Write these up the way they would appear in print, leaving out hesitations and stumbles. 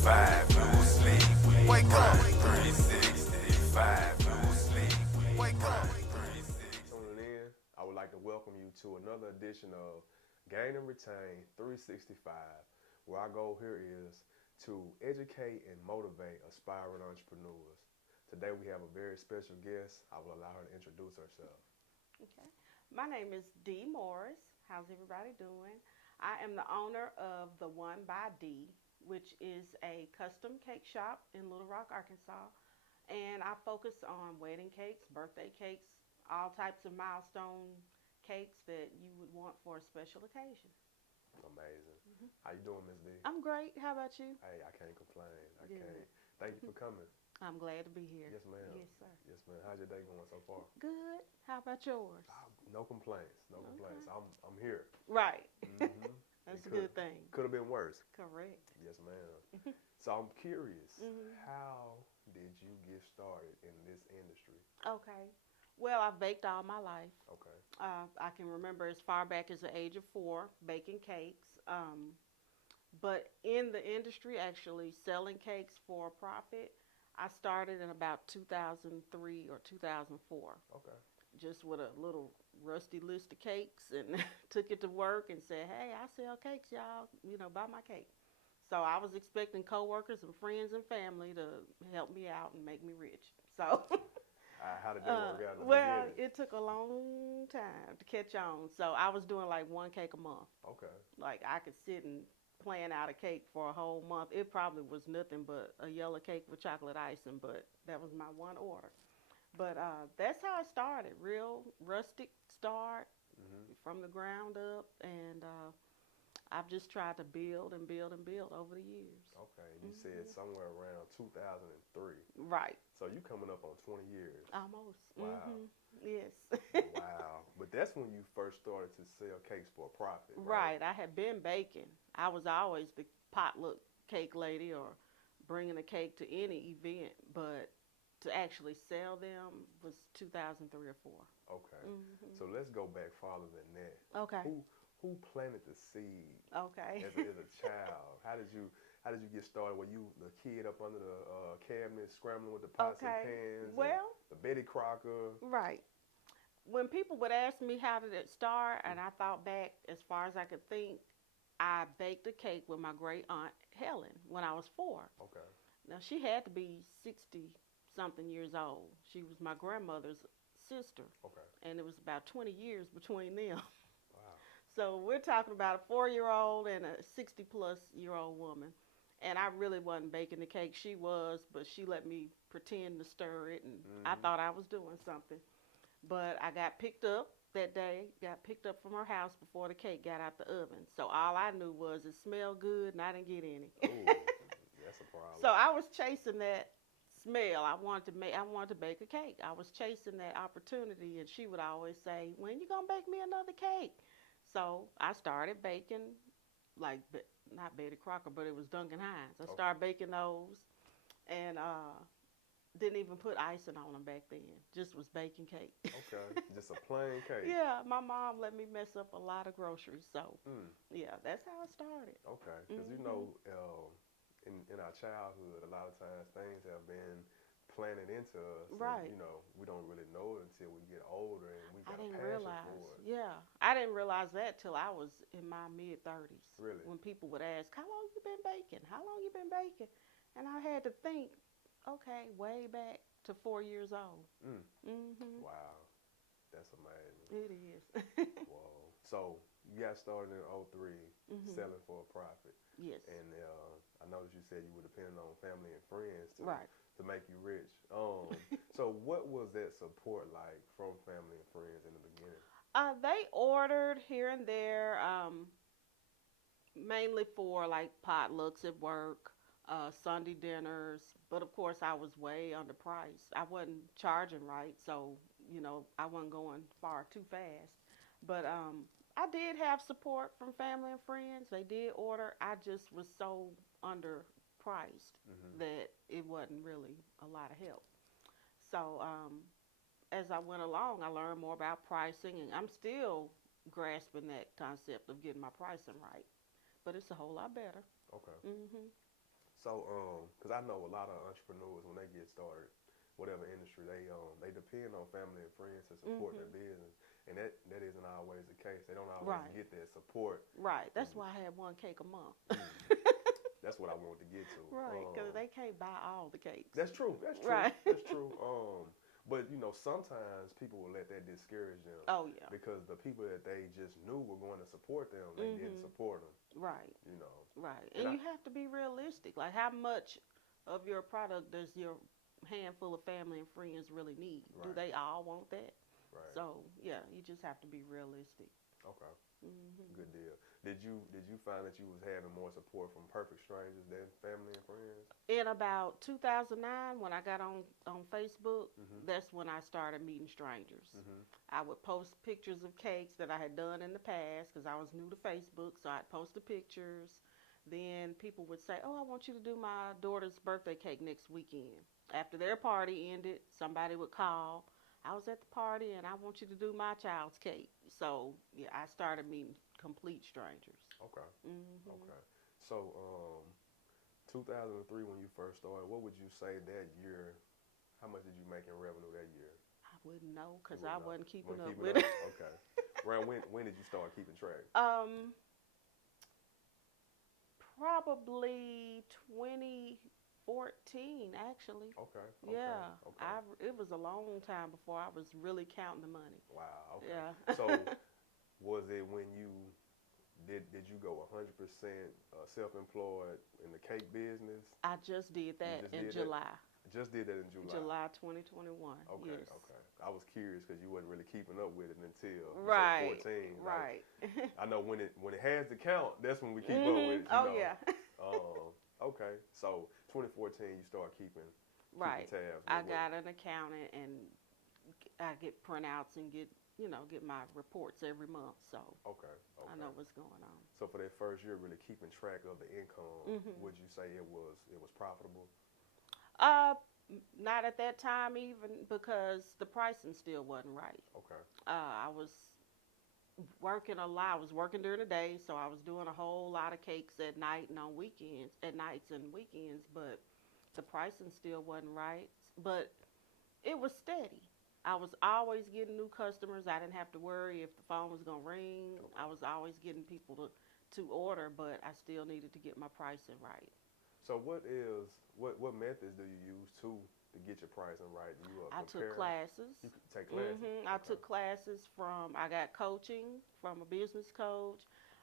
365, no sleep. Wake up. 365, no sleep. Wake up. Tuning in, I would like to welcome you to another edition of Gain and Retain 365, where our goal here is to educate and motivate aspiring entrepreneurs. Today we have a very special guest. I will allow her to introduce herself. Okay. My name is Dee Morris. How's everybody doing? I am the owner of the One By Dee, which is a custom cake shop in Little Rock, Arkansas. And I focus on wedding cakes, birthday cakes, all types of milestone cakes that you would want for a special occasion. Amazing. How you doing, Miss D? I'm great. How about you? Hey, I can't complain. I Good. can't. Thank you for coming. I'm glad to be here. Yes, ma'am. Yes, sir. Yes, ma'am. How's your day going so far? Good. How about yours? No complaints. No complaints. I'm here. Right. Mhm. That's a good thing. Could have been worse. Correct. Yes, ma'am. So I'm curious, Mhm. how did you get started in this industry? Okay. Well, I've baked all my life. Okay. I can remember as far back as the age of 4 baking cakes. But in the industry, actually selling cakes for a profit, I started in about 2003 or 2004. Okay. Just with a little rusty list of cakes and took it to work and said, hey, I sell cakes, y'all, buy my cake. So I was expecting coworkers and friends and family to help me out and make me rich. So How did that work out in the well, beginning? it took a long time to catch on. So I was doing like one cake a month. Okay. Like I could sit and plan out a cake for a whole month. It probably was nothing but a yellow cake with chocolate icing, but that was my one order. But that's how it started. Real rustic start from the ground up, and I've just tried to build and build and build over the years. Okay. You said somewhere around 2003. Right. So you coming up on 20 years. Almost. Wow. Yes. Wow. But that's when you first started to sell cakes for a profit. Right. I had been baking. I was always the potluck cake lady or bringing a cake to any event, but to actually sell them was 2003 or 4. Okay. So let's go back farther than that. Okay. Who planted the seed Okay. as a child? How did you get started? Were you the kid up under the cabinet scrambling with the pots and pans? Well, the Betty Crocker. right. When people would ask me how did it start, and I thought back as far as I could think, I baked a cake with my great aunt Helen when I was 4. Okay. Now she had to be 60-something years old. She was my grandmother's sister. Okay. And it was about 20 years between them. Wow. So we're talking about a 4-year-old and a 60-plus-year-old woman. And I really wasn't baking the cake. She was, but she let me pretend to stir it, and I thought I was doing something. But I got picked up that day, got picked up from her house before the cake got out the oven. So all I knew was it smelled good, and I didn't get any. Ooh, that's a problem. So I was chasing that smell. I wanted to bake a cake. I was chasing that opportunity, and she would always say, when you gonna bake me another cake? So I started baking, like, not Betty Crocker, but it was Duncan Hines. I started baking those, and didn't even put icing on them back then. Just was baking cake. Okay, just a plain cake. Yeah, my mom let me mess up a lot of groceries. So yeah, that's how it started. Okay, because in our childhood, a lot of times things have been planted into us. Right. And, we don't really know it until we get older and we got I didn't a passion realize. for it. Yeah, I didn't realize that till I was in my mid-30s. Really? When people would ask, "How long you been baking? How long you been baking?" And I had to think, okay, way back to 4 years old. Wow, that's amazing. It is. Whoa. So you got started in 03 selling for a profit. Yes. And I noticed you said you were depending on family and friends Right. to make you rich. So what was that support like from family and friends in the beginning? They ordered here and there, mainly for like potlucks at work, Sunday dinners. But of course, I was way underpriced. I wasn't charging right, so I wasn't going far too fast. But I did have support from family and friends. They did order. I just was so underpriced that it wasn't really a lot of help. So as I went along, I learned more about pricing, and I'm still grasping that concept of getting my pricing right. But it's a whole lot better. Okay. So, because I know a lot of entrepreneurs when they get started, whatever industry they depend on family and friends to support their business, and that isn't always the case. They don't always Right. get that support. Right. That's And why I had one cake a month. that's what I wanted to get to. Right, because they can't buy all the cakes. That's true. That's true. Right. That's true. But sometimes people will let that discourage them Oh yeah. because the people that they just knew were going to support them, they didn't support them. Right. You know. Right. And And you have to be realistic. Like, how much of your product does your handful of family and friends really need? Do Right. they all want that? Right. So yeah, you just have to be realistic. Okay. Good deal. Did you find that you was having more support from perfect strangers than family and friends? In about 2009, when I got on Facebook, Mhm. that's when I started meeting strangers. Mhm. I would post pictures of cakes that I had done in the past because I was new to Facebook, so I'd post the pictures. Then people would say, "Oh, I want you to do my daughter's birthday cake next weekend." After their party ended, somebody would call. I was at the party and I want you to do my child's cake. So yeah, I started meeting complete strangers. Okay. Hmm. Okay. So, 2003 when you first started, what would you say that year? How much did you make in revenue that year? I wouldn't know You because I wouldn't know. wasn't keeping Wasn't up keeping with up? it. Okay. Around when did you start keeping track? Probably 2014, actually. Okay. Okay. Yeah, Okay. it was a long time before I was really counting the money. Wow. Okay. Yeah. So, was it when you did you go 100% self-employed in the cake business? I just did that just in did that? July. Just did that in July. July 2021. Okay, Yes. okay. I was curious because you wasn't really keeping up with it until you Right. say 14. Right. I know when it has to count, that's when we keep up with it. Oh yeah. Okay, so 2014 you start keeping Right. tabs. I got an accountant and I get printouts and get my reports every month, so Okay, okay. I know what's going on. So for that first year, really keeping track of the income, would you say it was profitable? Uh, Not at that time even because the pricing still wasn't right. Okay. I was working a lot. I was working during the day, so I was doing a whole lot of cakes at night and on weekends, at nights and weekends, but the pricing still wasn't right. But it was steady. I was always getting new customers. I didn't have to worry if the phone was gonna ring. Okay. I was always getting people to order, but I still needed to get my pricing right. So what methods do you use to get your pricing right? Do you I compare? took classes. You take classes. I Okay. took classes I got coaching from a business coach.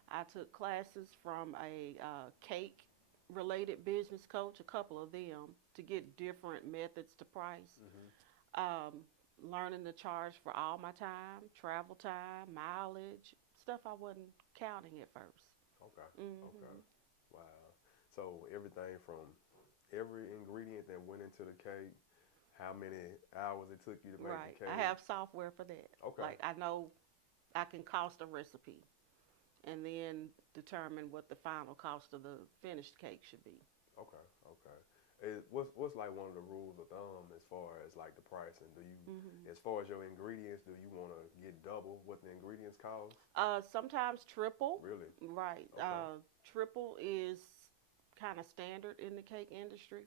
I took classes from a cake related business coach, a couple of them, to get different methods to price. Learning to charge for all my time, travel time, mileage, stuff I wasn't counting at first. Okay. Okay. Wow. So everything from every ingredient that went into the cake, how many hours it took you to make Right. the cake. I have software for that. Okay. Like, I know I can cost a recipe and then determine what the final cost of the finished cake should be. Okay. Okay. What's like one of the rules of thumb as far as like the pricing? Do you, as far as your ingredients, do you want to get double what the ingredients cost? Sometimes triple. Really? Right. Okay. Triple is kind of standard in the cake industry.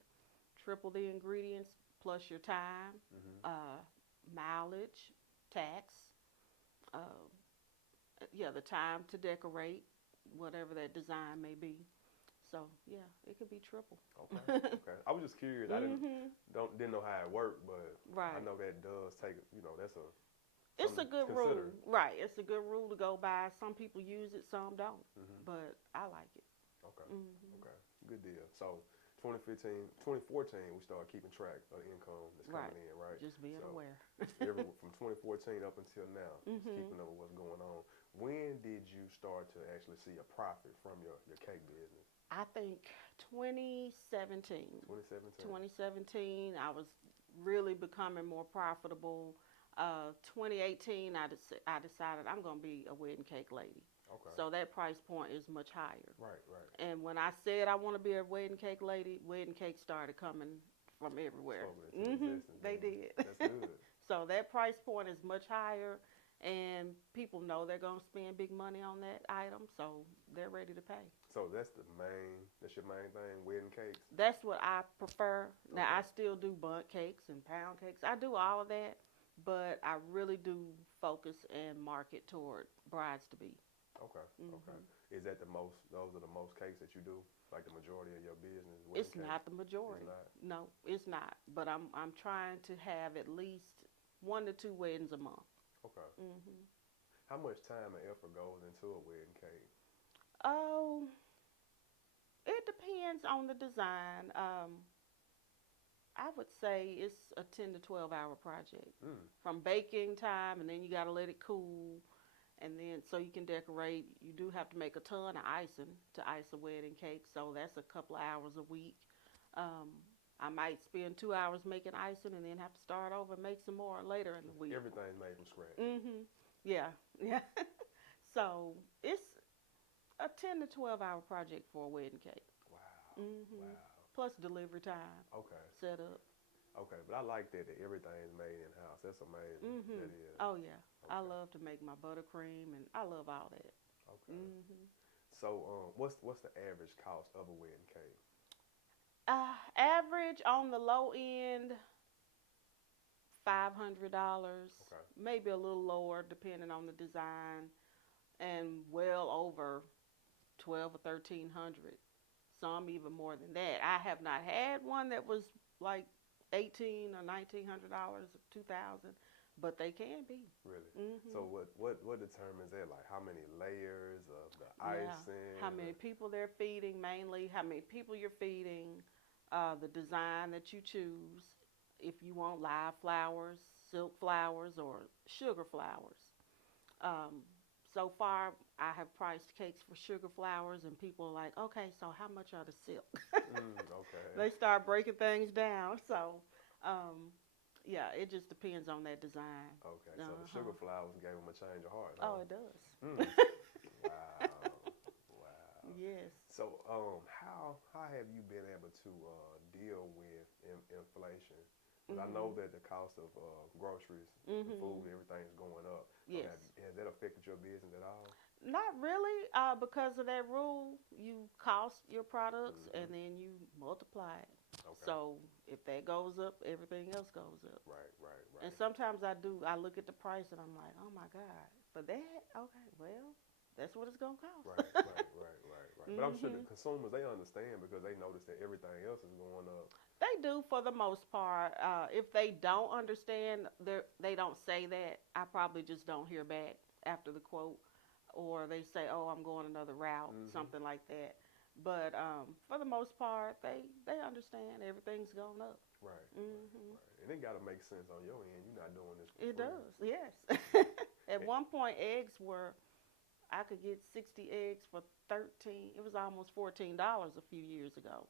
Triple the ingredients plus your time, mileage, tax, the time to decorate, whatever that design may be. So yeah, it could be triple. Okay. Okay. I was just curious. I didn't know how it worked, but Right. I know that does take. That's It's a something good to rule, consider. right? It's a good rule to go by. Some people use it, some don't, but I like it. Okay. Okay. Good deal. So 2014, we started keeping track of the income that's coming in, right? Just being So, aware. from 2014 up until now, just keeping up with what's going on. When did you start to actually see a profit from your cake business? I think 2017. 2017. 2017, I was really becoming more profitable. 2018, I decided I'm going to be a wedding cake lady. Okay. So that price point is much higher. Right, right. And when I said I want to be a wedding cake lady, wedding cakes started coming from everywhere. Spoken into existence, They baby. did. That's good. So that price point is much higher, and people know they're gonna spend big money on that item, so they're ready to pay. So that's your main thing, wedding cakes? That's what I prefer. Now Okay. I still do bundt cakes and pound cakes. I do all of that, but I really do focus and market toward brides to be. Okay, okay. Mhm. Is that those are the most cakes that you do? Like the majority of your business, wedding It's cakes? not the majority. It's not? No, it's not. But I'm trying to have at least 1 to 2 weddings a month. Okay. Mhm. How much time and effort goes into a wedding cake? Oh, it depends on the design. I would say it's a 10 to 12 hour project Mm. from baking time, and then you got to let it cool, and then so you can decorate. You do have to make a ton of icing to ice a wedding cake, so that's a couple of hours a week. Um, I might spend 2 hours making icing, and then have to start over and make some more later in the week. Everything's made from scratch. Yeah, yeah. So it's a 10 to 12 hour project for a wedding cake. Wow. Wow. Plus delivery time, Okay. set up. Okay. But I like that everything's made in house. That's amazing. That is. Oh yeah, I Okay. love to make my buttercream, and I love all that. Okay. So what's the average cost of a wedding cake? Average on the low end, $500, Okay. maybe a little lower depending on the design, and well over 12 or 1300. Some even more than that. I have not had one that was like 18 or $1900 or 2000, but they can be. Really? Mhm. So what determines that? Like how many layers of the Yeah. icing? How many people they're feeding, mainly, how many people you're feeding, the design that you choose, if you want live flowers, silk flowers, or sugar flowers. Um, so far, I have priced cakes for sugar flowers, and people are like, okay, so how much are the silk? Okay. They start breaking things down. So, yeah, it just depends on that design. Okay. So the sugar flowers gave them a change of heart, huh? Oh, it does. Mm. Wow. Wow. Yes. So how have you been able to deal with inflation? Because I know that the cost of groceries, the food, everything's going up. So Yes. has that affected your business at all? Not really, because of that rule. You cost your products and then you multiply it. Okay. So if that goes up, everything else goes up. Right, right, right. And sometimes I do. I look at the price and I'm like, oh my God, for that? Okay, well, that's what it's gonna cost. Right, right, right, right, right. But I'm sure the consumers, they understand because they notice that everything else is going up. They do for the most part. If they don't understand, they don't say that. I probably just don't hear back after the quote, or they say, "Oh, I'm going another route," something like that. But for the most part, they understand everything's going up. Right, right. And it got to make sense on your end. You're not doing this for It free. does, yes. At one point, eggs were I could get 60 eggs for 13. It was almost $14 a few years ago.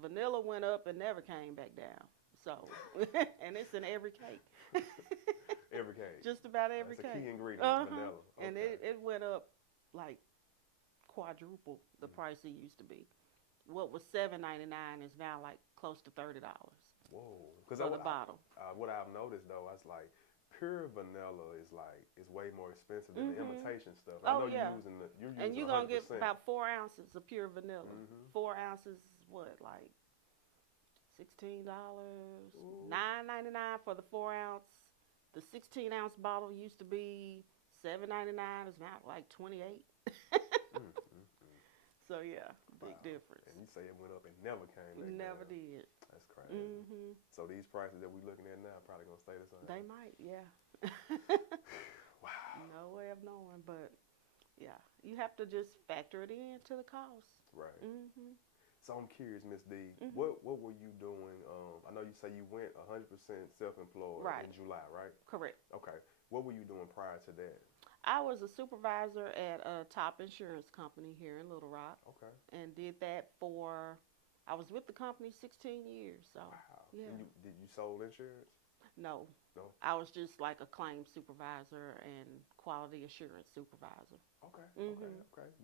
Vanilla went up and never came back down. So, and it's in every cake. Every cake. Just about every That's cake. a key ingredient, vanilla. Okay. And it went up like quadruple the price it used to be. What was $7.99 is now like close to $30 Whoa. for the bottle. What I've noticed though, it's like pure vanilla is way more expensive than the imitation stuff. I know yeah. you're using And you're going to get 100%. about 4 ounces of pure vanilla. 4 ounces is what, like $16? $9.99 for the 4 ounce. The 16-ounce bottle used to be $7.99. It's now like $28. So yeah, big difference. And you say it went up and never came back Never down. did. That's crazy. So these prices that we're looking at now are probably gonna stay the same. They might, yeah. Wow. No way of knowing, but yeah, you have to just factor it into the cost. Right. So I'm curious, Miss D, what were you doing? I know you say you went 100% self-employed in July, right? Correct. Okay. What were you doing prior to that? I was a supervisor at a top insurance company here in Little Rock. Okay. And did that I was with the company 16 years. So, wow. yeah. And you sold insurance? No. No? I was just like a claim supervisor and quality assurance supervisor. Okay. Okay.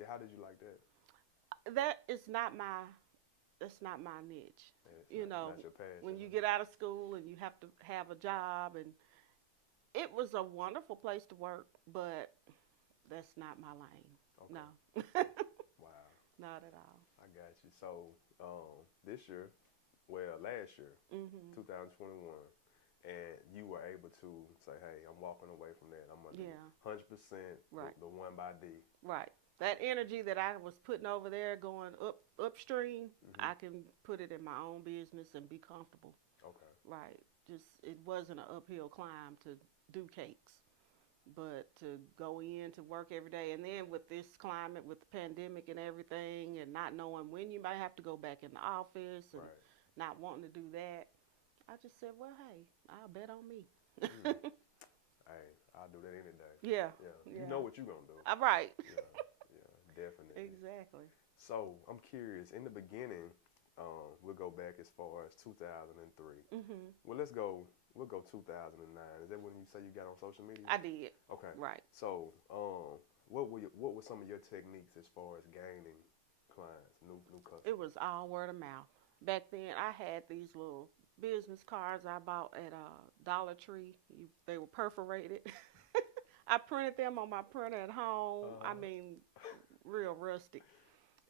How did you like that? That's not my niche. It's you know, not your passion. when you get out of school and you have to have a job, and It was a wonderful place to work, but that's not my lane. Okay. No, Wow. not at all. I got you. So, this year, well, last year, Mhm. 2021, and you were able to say, "Hey, I'm walking away from that. I'm gonna do Yeah. 100% Right. the One by Dee." Right. That energy that I was putting over there, going upstream, Mhm. I can put it in my own business and be comfortable. Okay. Right. Just it wasn't an uphill climb to do cakes, but to go in to work every day, and then with this climate, with the pandemic and everything, and not knowing when you might have to go back in the office, and Right. not wanting to do that, I just said, well, hey, I'll bet on me. Mm. Hey, I'll do that any day. Yeah. Yeah. You Yeah. know what you're gonna do. Right. Yeah. Yeah. Definitely. Exactly. So I'm curious. In the beginning, we'll go back as far as 2003. Mhm. Well, let's go. We'll go 2009. Is that when you say you got on social media? I did. Okay. Right. So, what were some of your techniques as far as gaining clients, new customers? It was all word of mouth. Back then, I had these little business cards I bought at Dollar Tree. They were perforated. I printed them on my printer at home. I Uh-huh. mean, real rustic.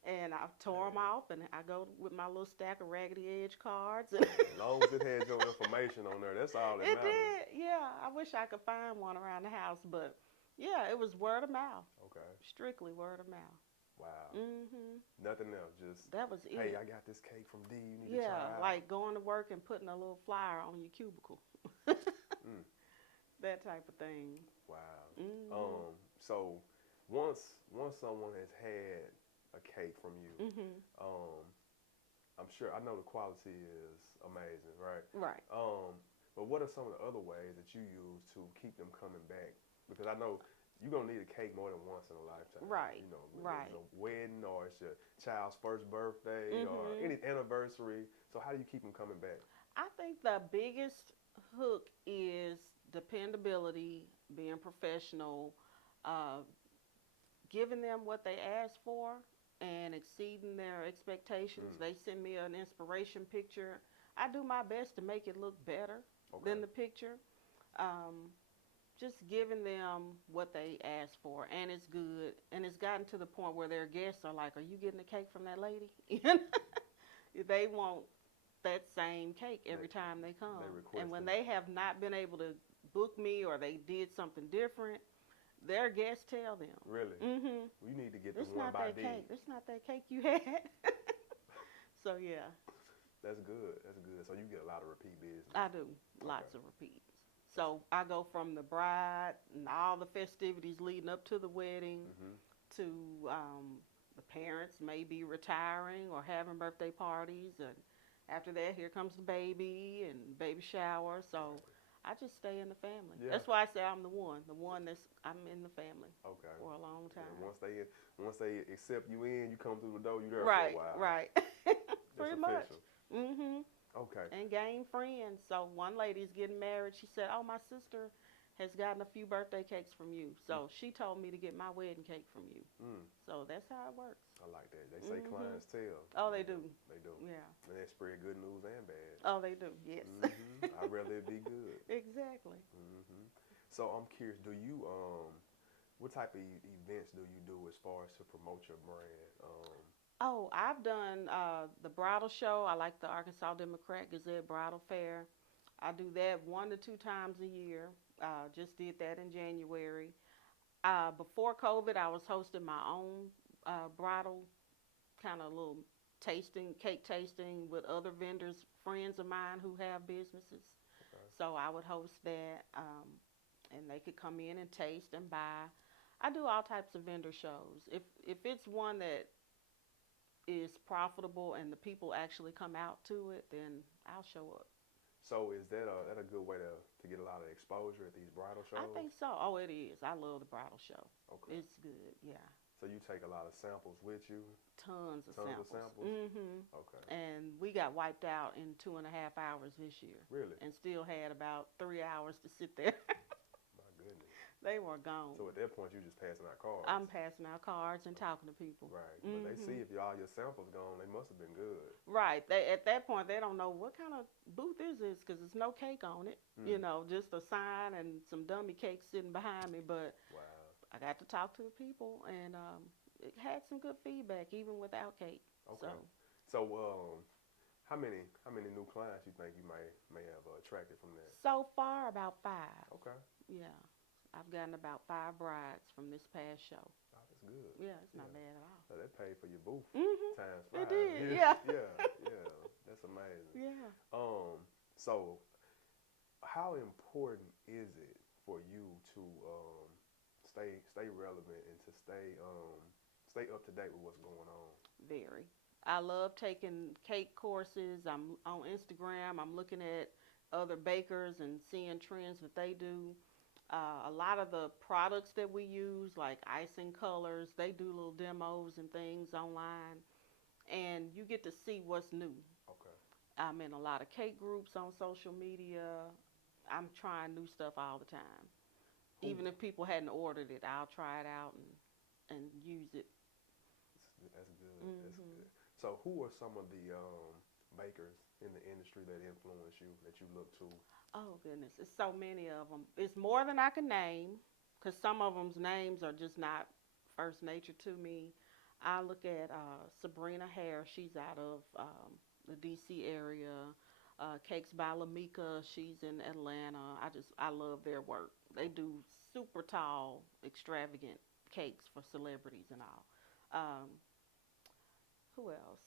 And I tore them off, and I go with my little stack of Raggedy Edge cards. As long as it had your information on there, that's all that It matters. did, yeah. I wish I could find one around the house, but yeah, it was word of mouth, Okay. strictly word of mouth. Wow. Mhm. Nothing else. Just, That was hey, it. I got this cake from D. You need to Yeah, try it out. like going to work and putting a little flyer on your cubicle. Mm, That type of thing. wow. Mhm. So once someone has had a cake from you, Mhm. um, I'm sure I know the quality is amazing, right? Right. But what are some of the other ways that you use to keep them coming back? Because I know you're gonna need a cake more than once in a lifetime. Right. You know, whether Right. it's a wedding or it's your child's first birthday or Mhm. any anniversary. So how do you keep them coming back? I think the biggest hook is dependability, being professional, uh, giving them what they ask for, and exceeding their expectations. Mm, They send me an inspiration picture. I do my best to make it look better okay. than the picture. Um, just giving them what they asked for, and it's good. And it's gotten to the point where their guests are like, "Are you getting a cake from that lady?" They want that same cake every They time they they come. And request when it. they have not been able to book me, or they did something different, their guests tell them, Really? "Mm-hmm. We need to get the It's one not by that D. cake. It's not that cake you had." So yeah, That's good. That's good. So you get a lot of repeat business. I do Okay. lots of repeats. So I go from the bride and all the festivities leading up to the wedding Mhm. to the parents may be retiring or having birthday parties, and after that, here comes the baby and baby shower. So Right. I just stay in the family. Yeah. That's why I say I'm the one that's I'm in the family Okay. for a long Yeah. time. Once they accept you in, you come through the door. You there for a Right, while. right. It's Pretty much. official. Mhm. Okay. And gain friends. So one lady's getting married. She said, "Oh, my sister has gotten a few birthday cakes from you. So she told me to get my wedding cake from you." Mm. So that's how it works. I like that. They say Mhm. clients tell. Oh, they do. They do. Yeah. And they spread good news and bad. Oh, they do. Yes. I'd rather it be good. Exactly. So I'm curious. What type of events do you do as far as to promote your brand? Oh, I've done the bridal show. I like the Arkansas Democrat Gazette Bridal Fair. I do that 1 to 2 times a year. Just did that in January. Before COVID, I was hosting my own bridal kind of little cake tasting with other vendors, friends of mine who have businesses. Okay. So I would host that, and they could come in and taste and buy. I do all types of vendor shows. If it's one that is profitable and the people actually come out to it, then I'll show up. So is that a good way to get a lot of exposure at these bridal I shows? think so. Oh, it is. I love the bridal show. Okay. It's good. Yeah. So you take a lot of samples with you? Tons of Tons of samples. samples? Okay. And we got wiped out in 2.5 hours this year, Really? and still had about 3 hours to sit there. My goodness. They were gone. So at that point, you just passing out cards. I'm passing out cards and talking to people. Right. But they see if all your samples gone, they must have been good. Right. They, at that point, they don't know what kind of booth is this because there's no cake on it. You know, just a sign and some dummy cakes sitting behind me. But Wow. I got to talk to the people, and it had some good feedback even without cake. Okay. So how many new clients you think you may have attracted from that? So far, about 5. Okay. Yeah. I've gotten about 5 brides from this past show. Oh, that's good. Yeah, it's not bad at all. So that paid for your booth times 5. It did, yeah. Yeah. That's amazing. Yeah. So how important is it for you to stay relevant and to stay up to date with what's going on? Very. I love taking cake courses. I'm on Instagram. I'm looking at other bakers and seeing trends that they do. A lot of the products that we use, like icing colors, they do little demos and things online, and you get to see what's new. Okay. I'm in a lot of cake groups on social media. I'm trying new stuff all the time. Even if people hadn't ordered it, I'll try it out and use it. That's good. That's good. So who are some of the bakers in the industry that influence you, that you look to? Oh, goodness. It's so many of them. It's more than I can name because some of them's names are just not first nature to me. I look at Sabrina Hare. She's out of the D.C. area. Cakes by Lamika. She's in Atlanta. I love their work. They do super tall, extravagant cakes for celebrities and all. Who else?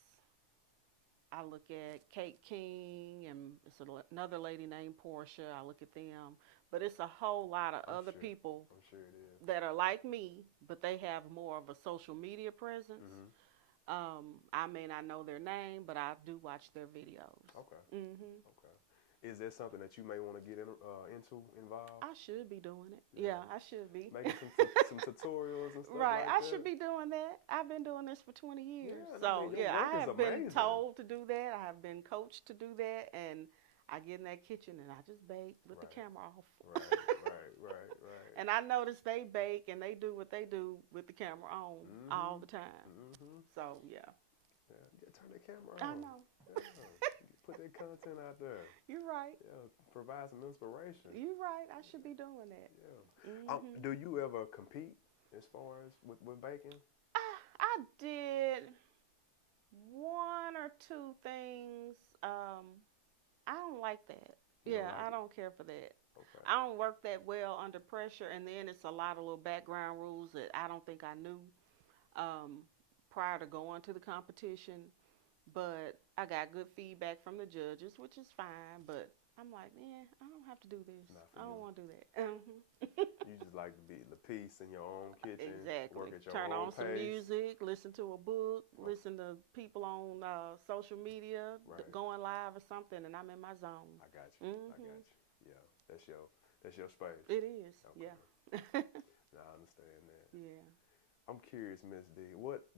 I look at Cake King, and it's another lady named Portia. I look at them. But it's a whole lot of other people I'm sure it is. that are like me, but they have more of a social media presence. I may not know their name, but I do watch their videos. Okay. Okay. Is that something that you may want to get involved? I should be doing it. Yeah, I should be. Making some tutorials and stuff Right, like I that? should be doing that. I've been doing this for 20 years. Yeah, So, your work I is have been amazing. told to do that. I have been coached to do that. And I get in that kitchen and I just bake with the camera off. Right. And I notice they bake and they do what they do with the camera on all the time. So, yeah. Turn the camera on. I know. Yeah. Put that content out there. You're right. Yeah, provide some inspiration. You're right. I should be doing that. Yeah. Do you ever compete as far as with baking? I did 1 or 2 things. I don't like that. I don't care for that. Okay. I don't work that well under pressure, and then it's a lot of little background rules that I don't think I knew prior to going to the competition. But I got good feedback from the judges, which is fine. But I'm like, I don't have to do this. I don't want to do that. You just like to be the peace in your own kitchen. Exactly. Work at your Turn own on some pace. music, listen to a book, listen to people on social media going live or something, and I'm in my zone. I got you. I got you. Yeah, that's your space. It is. Okay. Yeah. No, I understand that. Yeah. I'm curious, Miss D. What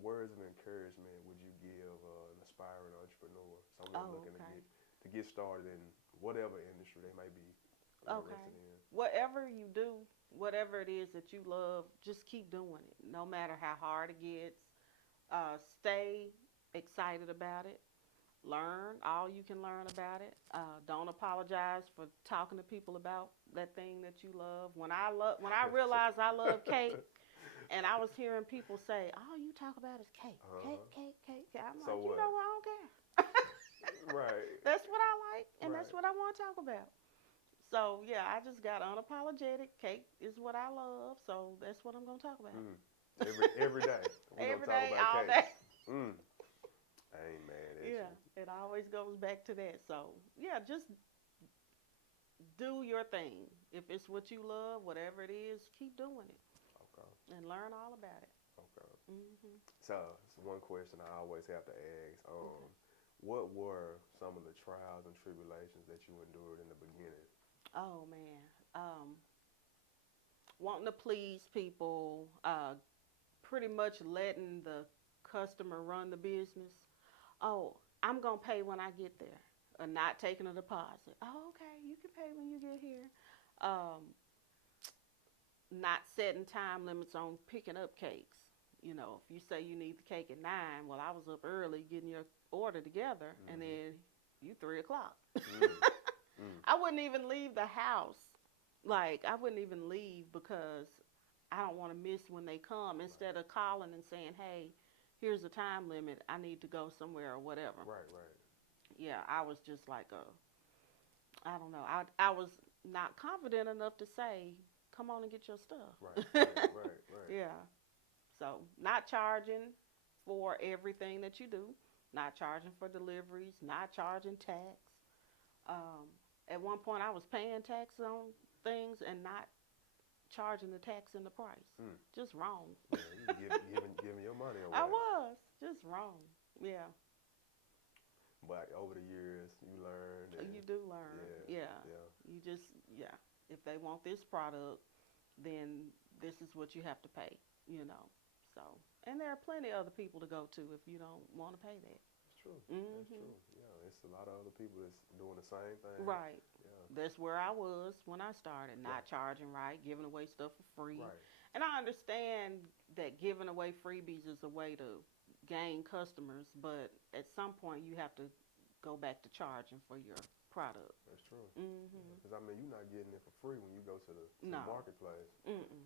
words of encouragement would you give an aspiring entrepreneur, someone looking to get started in whatever industry they may be interested in? Whatever you do, whatever it is that you love, just keep doing it. No matter how hard it gets, stay excited about it. Learn all you can learn about it. Don't apologize for talking to people about that thing that you love. When I realized I love cake. And I was hearing people say, all you talk about is cake, cake. I'm So like, you what? know what, I don't care. Right. That's what I like, and that's Right. what I want to talk about. So, yeah, I just got unapologetic. Cake is what I love, so that's what I'm going to talk about. Every day. Every day, all day. I ain't mad at you. It always goes back to that. So, yeah, just do your thing. If it's what you love, whatever it is, keep doing it. And learn all about it. Okay. So, one question I always have to ask. What were some of the trials and tribulations that you endured in the beginning? Oh, man. Wanting to please people, pretty much letting the customer run the business. Oh, I'm going to pay when I get there. Or not taking a deposit. Oh, okay, you can pay when you get here. not setting time limits on picking up cakes. You know, if you say you need the cake at 9, well, I was up early getting your order together, and then you 3 o'clock. I wouldn't even leave the house. Like, I wouldn't even leave because I don't want to miss when they come. Instead of calling and saying, hey, here's a time limit, I need to go somewhere or whatever. Right. Yeah, I was just like I don't know. I was not confident enough to say, come on and get your stuff. Right. Yeah. So, not charging for everything that you do, not charging for deliveries, not charging tax. At one point, I was paying tax on things and not charging the tax in the price. Just wrong. Yeah, you giving your money away. I was. Just wrong. Yeah. But over the years, you learned. You do learn. Yeah. You just, if they want this product, then this is what you have to pay, you know. So, and there are plenty of other people to go to if you don't want to pay that. That's true. That's true. Yeah, it's a lot of other people that's doing the same thing. Right. Yeah. That's where I was when I started, not charging right, giving away stuff for free. Right. And I understand that giving away freebies is a way to gain customers, but at some point you have to go back to charging for your product. That's true. Because I mean, you're not getting it for free when you go to the marketplace.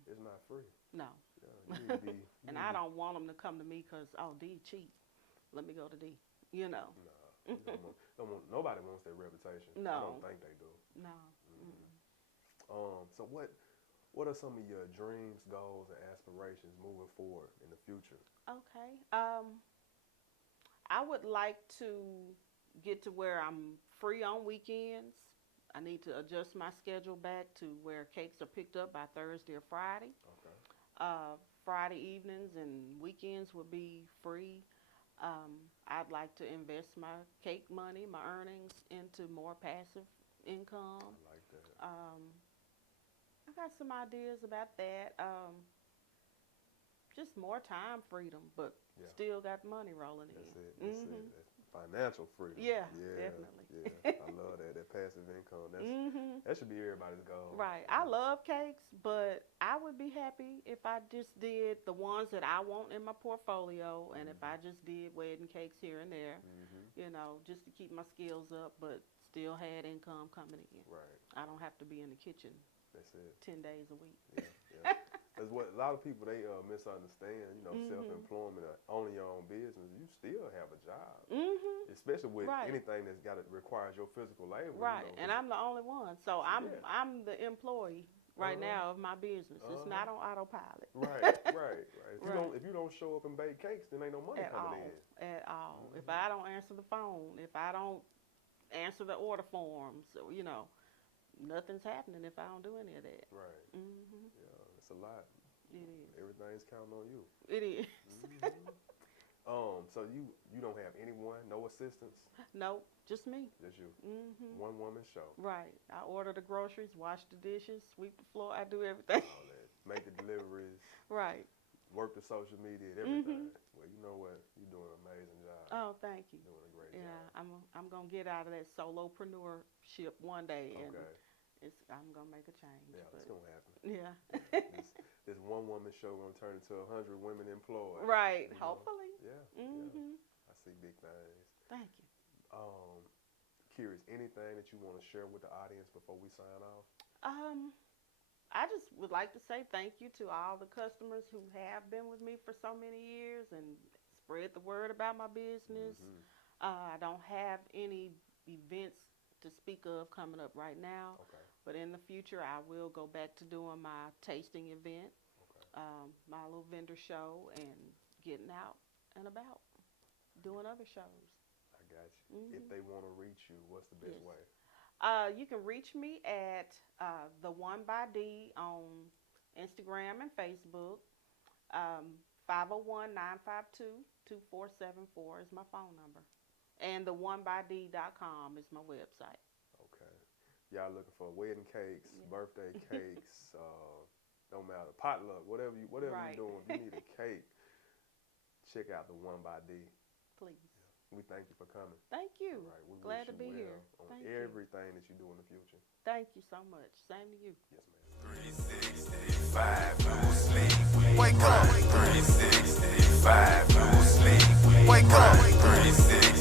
It's not free. No. Yeah, you need to be. And I don't want them to come to me because Dee cheap. Let me go to Dee. You know. No. Nobody wants that reputation. No. I don't think they do. No. So what are some of your dreams, goals, and aspirations moving forward in the future? Okay. I would like to get to where I'm free on weekends. I need to adjust my schedule back to where cakes are picked up by Thursday or Friday. Okay. Friday evenings and weekends will be free. I'd like to invest my cake money, my earnings, into more passive income. I like that. I got some ideas about that. Just more time freedom, but still got money rolling in. That's it. That's financial freedom. Yeah, definitely. Yeah, I love that. That passive income. That should be everybody's goal. Right. I love cakes, but I would be happy if I just did the ones that I want in my portfolio, and if I just did wedding cakes here and there, you know, just to keep my skills up, but still had income coming in. Right. I don't have to be in the kitchen. That's it. 10 days a week. Yeah. That's what a lot of people they misunderstand. You know, self-employment, owning your own business. You still have a job, especially with anything that's requires your physical labor. Right, you know, and I'm the only one, so I'm the employee right now of my business. It's not on autopilot. Right. If you don't show up and bake cakes, then ain't no money coming in. At all. If I don't answer the phone, if I don't answer the order forms, so, you know, nothing's happening if I don't do any of that. Right. Yeah, it's a lot. It is. Everything's counting on you. It is. So you don't have anyone, no assistants? Nope, just me. Just you. One woman show. Right. I order the groceries, wash the dishes, sweep the floor. I do everything. All that. Make the deliveries. Right. Work the social media and everything. Well, you know what? You're doing an amazing job. Oh, thank you. You're doing a great job. Yeah, I'm gonna get out of that solopreneurship one day, and I'm gonna make a change. Yeah, it's gonna happen. Yeah. this one woman show gonna turn into 100 women employed. Right. You know? Hopefully. Yeah. Yeah. I see big things. Thank you. Curious, anything that you want to share with the audience before we sign off? I just would like to say thank you to all the customers who have been with me for so many years and spread the word about my business. I don't have any events to speak of coming up right now, but in the future I will go back to doing my tasting event, my little vendor show, and getting out and about, doing other shows. I got you. If they want to reach you, what's the best way? You can reach me at the One By Dee on Instagram and Facebook. 501-952-2474 is my phone number. And the onebydee.com is my website. Okay. Y'all looking for wedding cakes, birthday cakes, don't matter, potluck, whatever you're doing. If you need a cake, check out the One By Dee. Please. We thank you for coming. Thank you. All right, we Glad to wish be you here. well on Thank you. everything that you do in the future. Thank you so much. Same to you. Yes, ma'am. 365, no sleep. Wake up. 365, no sleep. Wake up. 365.